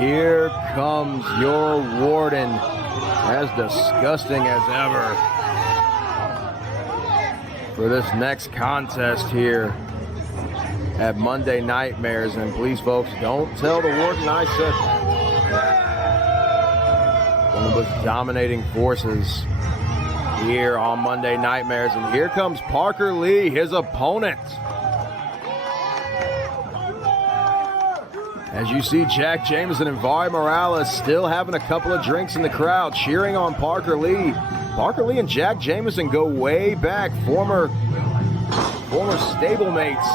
Here comes your Warden, as disgusting as ever, for this next contest here at Monday Nightmares. And please, folks, don't tell the Warden I said that. One of those dominating forces here on Monday Nightmares. And here comes Parker Lee, his opponent. As you see, Jack Jameson and Vari Morales still having a couple of drinks in the crowd, cheering on Parker Lee. Parker Lee and Jack Jameson go way back, former stablemates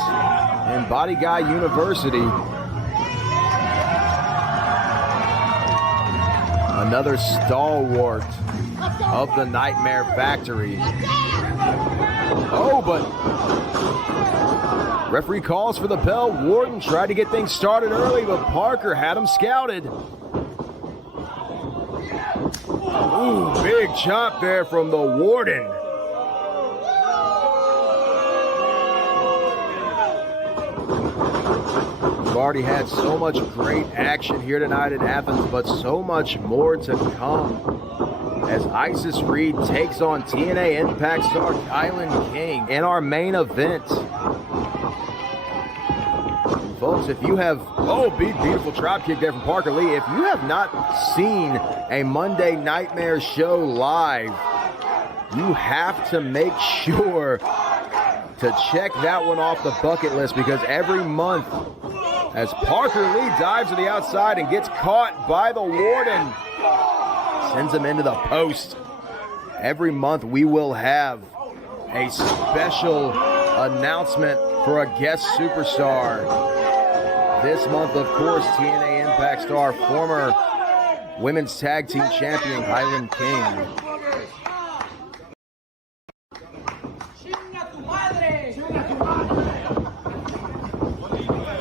in Body Guy University. Another stalwart of the Nightmare Factory. Oh, but referee calls for the bell. Warden tried to get things started early, but Parker had him scouted. Ooh, big chop there from the Warden. We've already had so much great action here tonight in Athens, but so much more to come as Isis Reed takes on TNA Impact star Kylan King in our main event. Folks, if you have, big, beautiful drop kick there from Parker Lee. If you have not seen a Monday Nightmare show live, you have to make sure to check that one off the bucket list, because every month, as Parker Lee dives to the outside and gets caught by the Warden, sends him into the post. Every month we will have a special announcement for a guest superstar. This month, of course, TNA Impact star, former women's tag team champion Kylan King.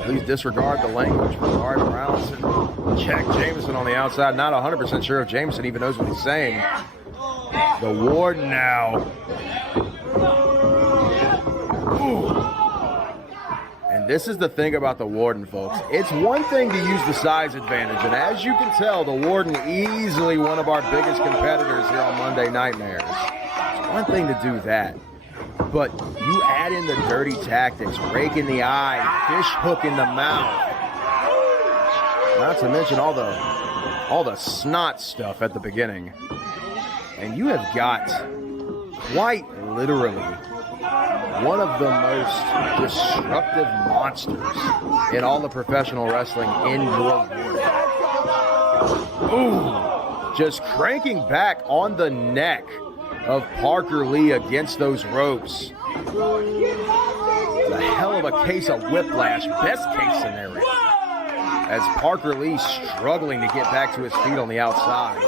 Please disregard the language from Vari Morales and Jack Jameson on the outside. Not 100% sure if Jameson even knows what he's saying. The Warden now. Ooh. And this is the thing about the Warden, folks. It's one thing to use the size advantage, and as you can tell, the Warden easily one of our biggest competitors here on Monday Nightmares. It's one thing to do that, but you add in the dirty tactics, rake in the eye, fish hook in the mouth, not to mention all the snot stuff at the beginning, and you have got quite literally one of the most destructive monsters in all of professional wrestling in your world. Ooh, just cranking back on the neck of Parker Lee against those ropes. The hell of a case of whiplash, best case scenario, as Parker Lee struggling to get back to his feet on the outside.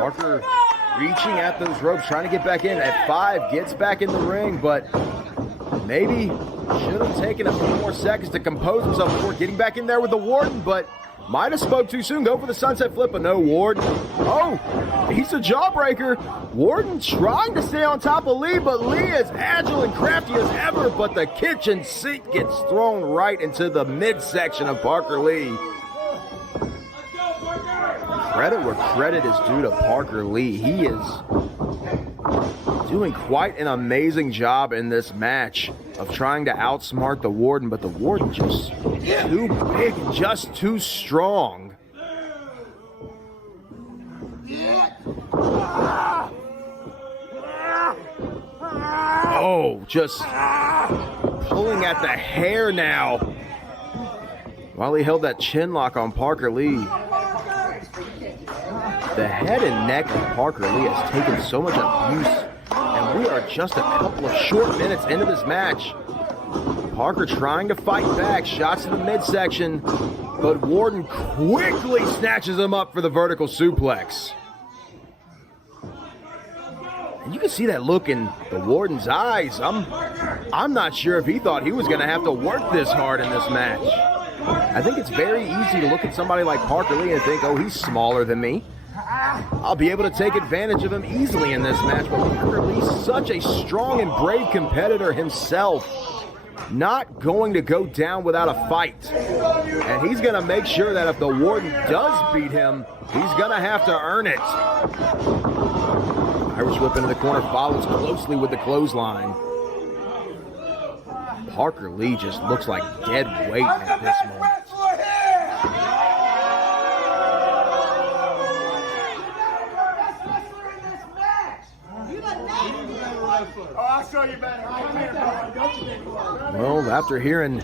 Parker reaching at those ropes, trying to get back in. At 5, gets back in the ring, but maybe should have taken a few more seconds to compose himself before getting back in there with the Warden, but might have spoke too soon. Go for the sunset flip, but no, Warden. Oh, he's a jawbreaker. Warden trying to stay on top of Lee, but Lee is agile and crafty as ever, but the kitchen sink gets thrown right into the midsection of Parker Lee. Credit where credit is due to Parker Lee. He is doing quite an amazing job in this match of trying to outsmart the Warden, but the Warden just too big and just too strong. Oh, just pulling at the hair now while he held that chin lock on Parker Lee. The head and neck of Parker Lee has taken so much abuse, and we are just a couple of short minutes into this match. Parker trying to fight back, shots to the midsection, but Warden quickly snatches him up for the vertical suplex. And you can see that look in the Warden's eyes. I'm not sure if he thought he was going to have to work this hard in this match. I think it's very easy to look at somebody like Parker Lee and think, oh, he's smaller than me. I'll be able to take advantage of him easily in this match. But Parker Lee's such a strong and brave competitor himself. Not going to go down without a fight. And he's going to make sure that if the Warden does beat him, he's going to have to earn it. Irish whip into the corner, follows closely with the clothesline. Parker Lee just looks like dead weight at this moment. Well, after hearing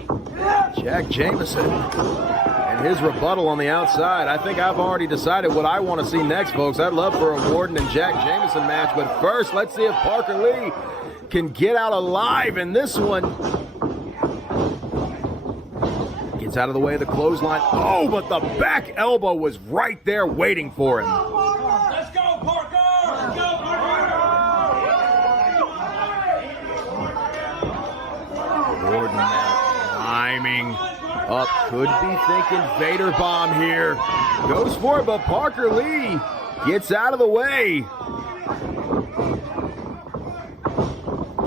Jack Jameson and his rebuttal on the outside, I think I've already decided what I want to see next, folks. I'd love for a Warden and Jack Jameson match, but first, let's see if Parker Lee can get out alive in this one. Gets out of the way of the clothesline. Oh, but the back elbow was right there waiting for him. Let's go, Parker! Let's go, Parker! Warden now climbing up. Could be thinking Vader bomb here. Goes for it, but Parker Lee gets out of the way.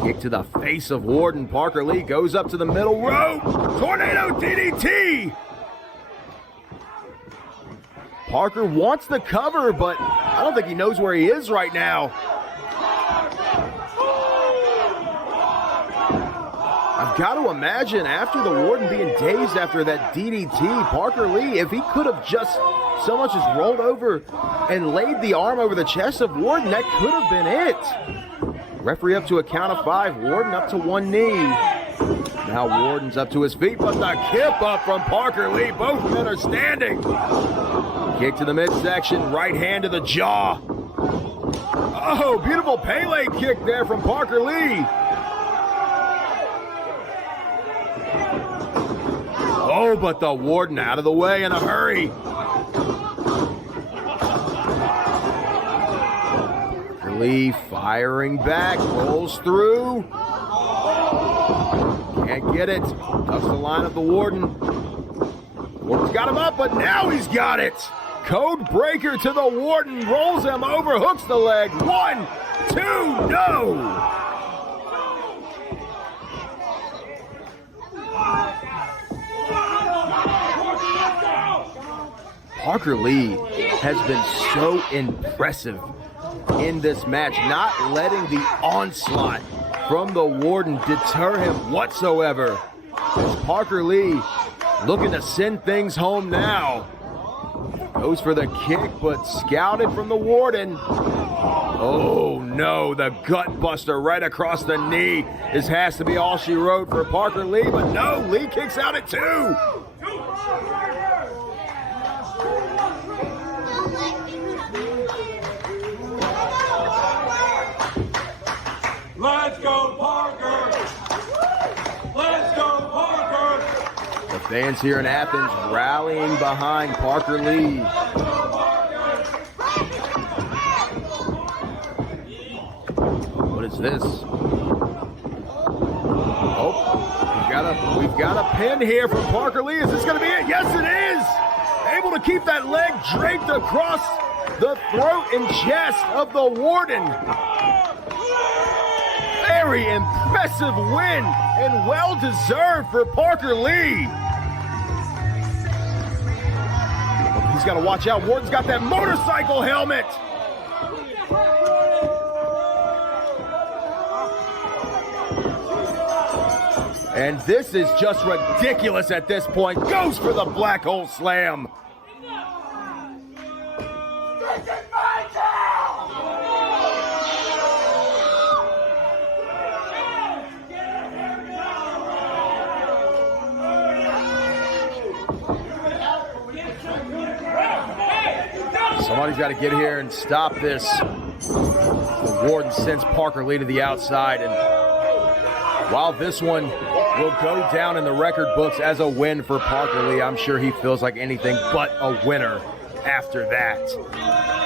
Kick to the face of Warden. Parker Lee goes up to the middle rope. Tornado DDT. Parker wants the cover, but I don't think he knows where he is right now. I've got to imagine after the Warden being dazed after that DDT, Parker Lee, if he could have just so much as rolled over and laid the arm over the chest of Warden, that could have been it. Referee up to a count of 5. Warden up to one knee. Now Warden's up to his feet, but the kip up from Parker Lee. Both men are standing. Kick to the midsection, right hand to the jaw. Oh, beautiful Pele kick there from Parker Lee. Oh, but the Warden out of the way in a hurry. Parker Lee firing back, rolls through. Can't get it. Ducks the line of the Warden. Warden's got him up, but now he's got it. Code breaker to the Warden. Rolls him over, hooks the leg. 1, 2, no. Parker Lee has been so impressive in this match, not letting the onslaught from the Warden deter him whatsoever. As Parker Lee looking to send things home now. Goes for the kick, but scouted from the Warden. Oh no, the gut buster right across the knee. This has to be all she wrote for Parker Lee, but no, Lee kicks out at 2. Let's go, Parker! Let's go, Parker! The fans here in Athens rallying behind Parker Lee. What is this? Oh, we've got a pin here from Parker Lee. Is this going to be it? Yes, it is! Able to keep that leg draped across the throat and chest of the Warden. Very impressive win and well-deserved for Parker Lee. He's got to watch out. Warden's got that motorcycle helmet. And this is just ridiculous at this point. Goes for the black hole slam. Somebody's got to get here and stop this. The Warden sends Parker Lee to the outside, and while this one will go down in the record books as a win for Parker Lee, I'm sure he feels like anything but a winner after that.